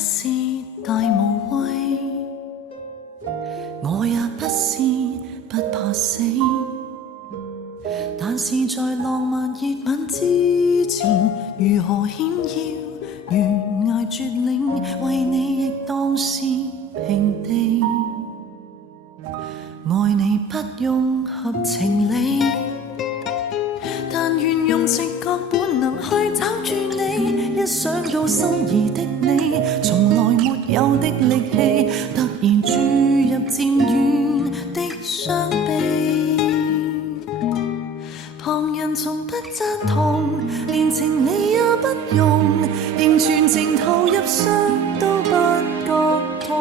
是大無畏，我也不是不怕死，但是在浪漫熱吻之前，如何險要懸崖絕嶺，為你亦當是平地。愛你不用合情理，但願用直覺本能去找住你。一想到心儀的你，從來沒有的力氣，突然注入漸遠的傷悲。旁人從不贊同，連情理也不用，仍全情投入，傷都不覺痛。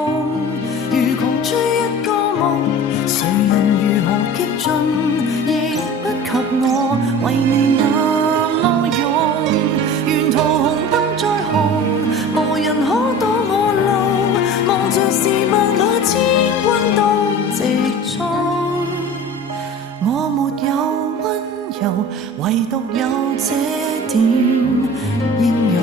如窮追一個夢，誰人如何激進，亦不及我為你那麼勇。沿途紅燈再紅，無人可擋我路，望着是萬馬千軍都直衝。我沒有溫柔，唯獨有這點英勇。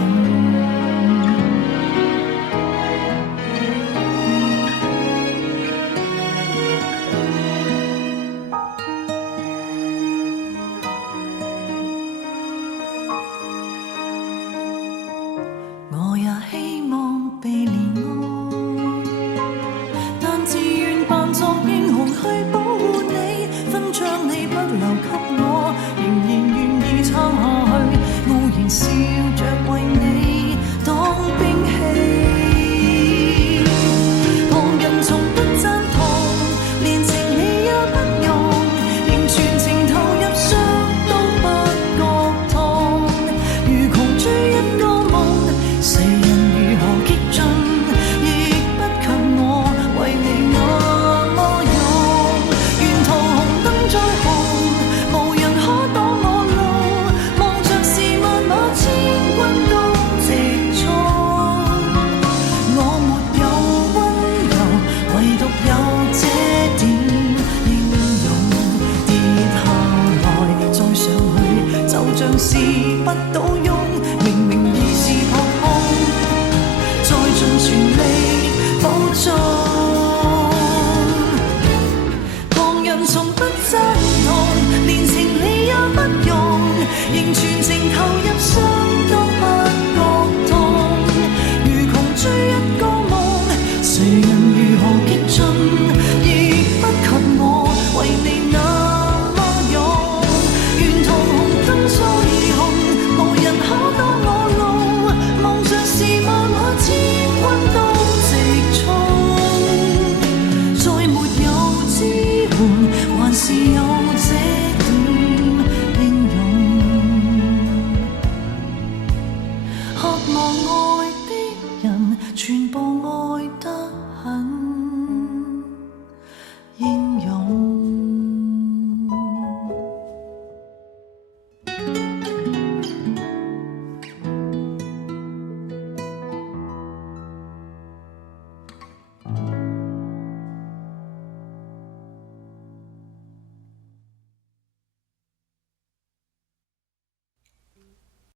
我也希望被憐愛，但自願扮作英雄去保護你，勳章你不留給我，仍然願意撐下去，傲然笑着為你當兵器。旁人從不贊同，連情理也不用，仍全情投入，傷都不覺痛。如窮追一個夢，誰人如何激進，亦不及我為你那麼勇。沿途紅燈再紅，無人可擋我路，望着是萬馬千軍都直衝。我沒有溫柔，唯獨有這點英勇，跌下來再上去，就像是不倒